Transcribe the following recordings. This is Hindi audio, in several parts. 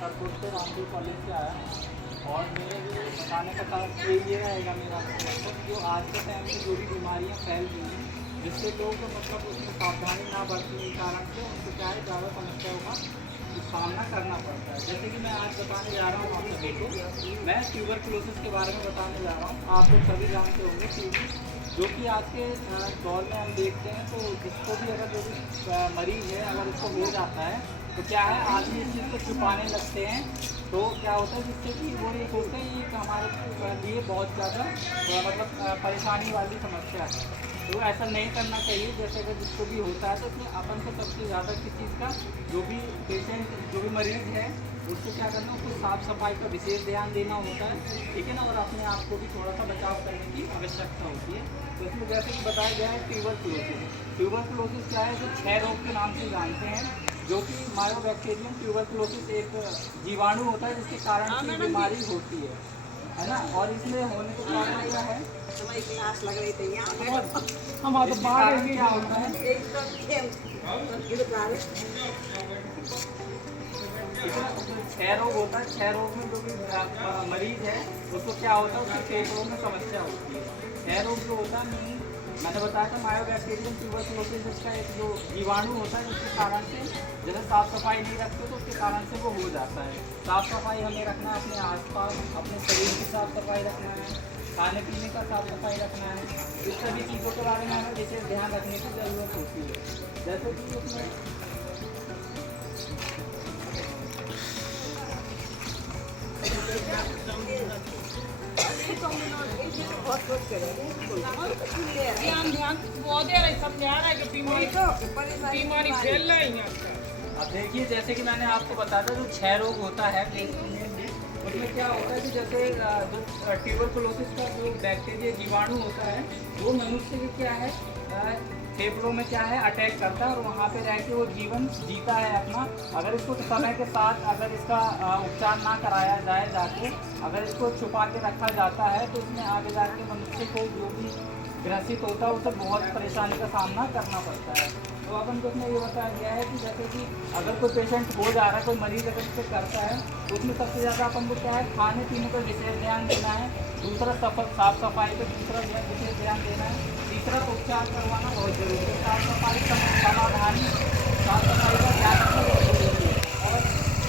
छतरपुर से रामदेव कॉलेज से आया और मेरे जो बताने का कारण ये रहेगा मेरा मतलब जो आज के टाइम में जो भी बीमारियाँ फैल रही हैं जिससे लोग मतलब उसमें सावधानी ना बरतने के कारण से उनको क्या है ज़्यादा समस्याओं का सामना करना पड़ता है। जैसे कि मैं आज बताने जा रहा हूँ आप सभी को, मैं ट्यूबरकुलोसिस के बारे में बताने जा रहा हूँ। आप लोग सभी जानते होंगे ट्यूबर जो कि आज के दौर में हम देखते हैं तो जिसको भी अगर जो भी मरीज़ है अगर उसको हो जाता है तो क्या है आदमी इस चीज़ को छुपाने लगते हैं। तो क्या होता है जिससे कि वो ये सोचते हैं कि हमारे लिए बहुत ज़्यादा मतलब परेशानी वाली समस्या है। तो ऐसा नहीं करना चाहिए। जैसे अगर जिसको भी होता है तो उसमें अपन को सबसे ज़्यादा किस चीज़ का जो भी पेशेंट जो भी मरीज़ है उसको क्या करना, उसको साफ़ सफाई का विशेष ध्यान देना होता है, ठीक है ना। और अपने आप को भी थोड़ा सा बचाव करने की आवश्यकता होती है। तो इसमें जैसे कि बताया गया है ट्यूबरकुलोसिस। ट्यूबरकुलोसिस क्या है, जो 6 रोग के नाम से जानते हैं, जो कि मायोबैक्टीरियम ट्यूबरकुलोसिस एक जीवाणु होता है जिसके कारण की बीमारी होती है ना। और इसमें होने के कारण क्या है, क्लास लग रही थी यहाँ हमारे बाहर क्या होता है, उसमें 6 रोग होता है। 6 रोग में जो भी मरीज है उसको क्या होता है, उसके फेफड़ों में समस्या होती है। 6 रोग जो होता है मैंने बताया था मायोबैक्टीरियम ट्यूबरकुलोसिस इसका एक जो जीवाणु होता है जिसके कारण से जैसे साफ़ सफाई नहीं रखते तो उसके कारण से वो हो जाता है। साफ़ सफाई हमें रखना है, अपने आसपास अपने शरीर की साफ़ सफाई रखना है, खाने पीने का साफ़ सफाई रखना है। इस सभी चीज़ों के बारे में हमें विशेष ध्यान रखने की ज़रूरत होती है। जैसे कि उसमें ध्यान वो दे रहे समझा रहा है कि बीमारी फैल रही है। अब देखिए जैसे कि मैंने आपको बताया था जो 6 रोग होता है उसमें क्या होता है कि जैसे जो ट्यूबरकुलोसिस का जो बैक्टीरिया जीवाणु होता है वो मनुष्य के क्या है फेफड़ों में क्या है अटैक करता है और वहाँ पे रह के वो जीवन जीता है अपना। अगर इसको समय के साथ अगर इसका उपचार ना कराया जाए जाके अगर इसको छुपा के रखा जाता है तो इसमें आगे जाके मनुष्य को जो भी ग्रसित होता है उसे बहुत परेशानी का सामना करना पड़ता है। तो अपन को उसमें ये बताया गया है कि जैसे कि अगर कोई पेशेंट हो जा रहा है, कोई मरीज़ अगर इसे करता है तो उसमें सबसे ज़्यादा अपन को क्या है खाने पीने पर विशेष ध्यान देना है, दूसरा साफ़ सफाई पर दूसरा विशेष ध्यान देना है, तीसरा उपचार करवाना बहुत ज़रूरी है। साफ़ सफाई का समाधान साफ़ सफाई का ध्यान रखना बहुत ज़रूरी है। और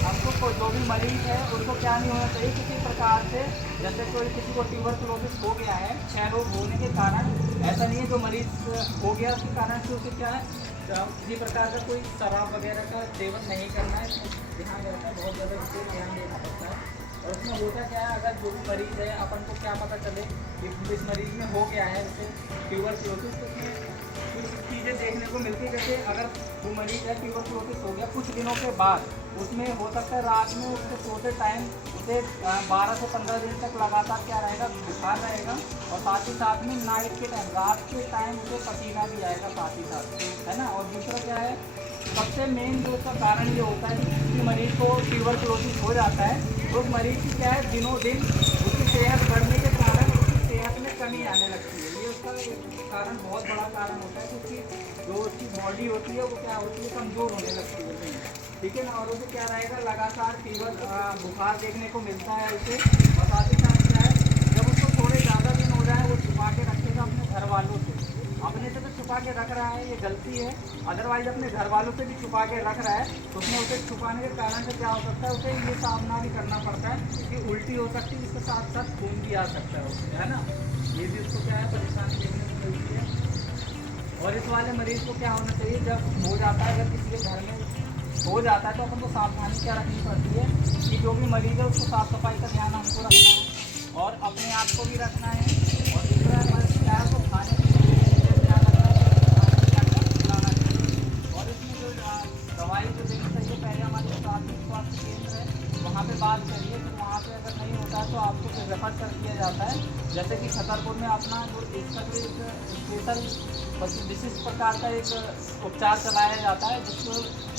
हमको जो भी मरीज़ है उनको क्या नहीं होना चाहिए किसी प्रकार से, जैसे कोई किसी को ट्यूबरकुलोसिस हो गया है 6 रोग होने के कारण, ऐसा नहीं है जो मरीज़ हो गया उसके कारण से उसे क्या है किसी प्रकार का कोई शराब वगैरह का सेवन नहीं करना है। इसमें ध्यान रहता है, बहुत ज़्यादा इसको ध्यान देना पड़ता है। और उसमें होता क्या है अगर जो भी मरीज़ है अपन को क्या पता चले कि इस मरीज़ में हो गया है जैसे ट्यूबरकुलोसिस, तो उसमें कुछ चीज़ें देखने को मिलती है। जैसे अगर वो मरीज़ है ट्यूबरकुलोसिस हो गया कुछ दिनों के बाद उसमें हो सकता है रात में उसके सोते टाइम उसे 12 से 15 दिन तक लगातार क्या रहेगा बुखार रहेगा और साथ ही साथ में नाइट के टाइम रात के टाइम उसे पसीना भी आएगा साथ ही साथ, है ना। और दूसरा क्या है सबसे मेन जो इसका कारण ये होता है कि किसी मरीज़ को ट्यूबरकुलोसिस हो जाता है तो उस मरीज़ की क्या है दिनों दिन उसकी सेहत बढ़ने के कारण उसकी सेहत में कमी आने लगती है। ये उसका एक कारण बहुत बड़ा कारण होता है क्योंकि जो उसकी बॉडी होती है वो क्या होती है कमज़ोर होने लगती है, ठीक है ना। और उसे क्या रहेगा लगातार फीवर बुखार देखने को मिलता है उसे। और साथ ही साथ क्या है जब उसको थोड़े ज़्यादा दिन हो जाए वो छुपा के रखेगा अपने घर वालों से, अपने से तो छुपा के रख रहा है ये गलती है, अदरवाइज अपने घर वालों से भी छुपा के रख रहा है तो उसमें उसे छुपाने के कारण से क्या हो सकता है उसे ये सामना भी करना पड़ता है कि उल्टी हो सकती है, इसके साथ साथ खून भी आ सकता है उसमें, है ना। ये भी उसको क्या है परेशानी देखने को मिलती है। और इस वाले मरीज़ को क्या होना चाहिए जब हो जाता है अगर किसी के घर में हो जाता है तो अपन को सावधानी क्या रखनी पड़ती है कि जो भी मरीज़ है उसको साफ़ सफाई का ध्यान हमको रखना है और अपने आप को भी रखना है। और दूसरा क्या है तो खाने पीने में विशेष ध्यान रखना है, खिलाना चाहिए। और इसमें जो दवाई जो देनी चाहिए पहले हमारे प्राथमिक स्वास्थ्य केंद्र है वहाँ पे बात करिए, फिर वहाँ पे अगर नहीं होता है तो आपको फिर रेफर कर दिया जाता है। जैसे कि छतरपुर में अपना जो इसका जो एक स्पेशल विशिष्ट प्रकार का एक उपचार चलाया जाता है जिसको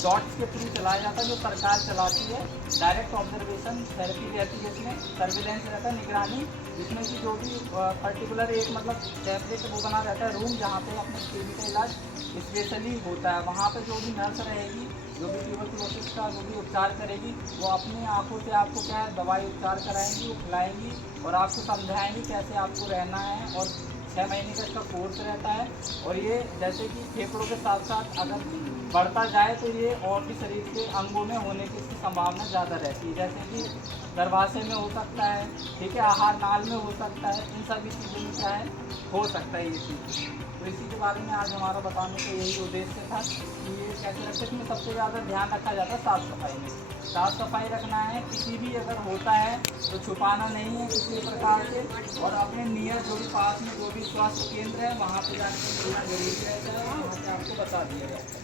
डॉट्स के थ्रू चलाया जाता है, जो सरकार चलाती है। डायरेक्ट ऑब्जर्वेशन थेरेपी रहती है, इसमें सर्विलेंस रहता है, निगरानी, जिसमें कि जो भी पर्टिकुलर एक मतलब सेपरेट वो बना रहता है रूम जहाँ पे अपने टीबी का इलाज स्पेशली होता है। वहाँ पे जो भी नर्स रहेगी जो भी ट्यूबरकुलोसिस का जो भी उपचार करेगी वो अपनी आंखों से आपको क्या है दवाई उपचार कराएंगी, वो खिलाएंगी और आपको समझाएंगी कैसे आपको रहना है। और 6 महीने का इसका कोर्स रहता है। और ये जैसे कि फेफड़ों के साथ साथ अगर बढ़ता जाए तो ये और भी शरीर के अंगों में होने की इसकी संभावना ज़्यादा रहती है, जैसे कि गर्भाशय में हो सकता है, ठीक है, आहार नाल में हो सकता है, इन सभी चीज़ों में क्या है हो सकता है ये चीज़। तो इसी के बारे में आज हमारा बताने का यही उद्देश्य था कि ये कैसे रखते हैं। इसमें सबसे ज़्यादा ध्यान रखा जाता है साफ़ सफाई में। साफ़ सफाई रखना है, किसी भी अगर होता है तो छुपाना नहीं है किसी प्रकार से, और अपने नियर जो भी पास में जो भी स्वास्थ्य केंद्र है वहाँ पर जाकर मिलना जरूरी रहता है। वहाँ से आपको बता दिया जाता है।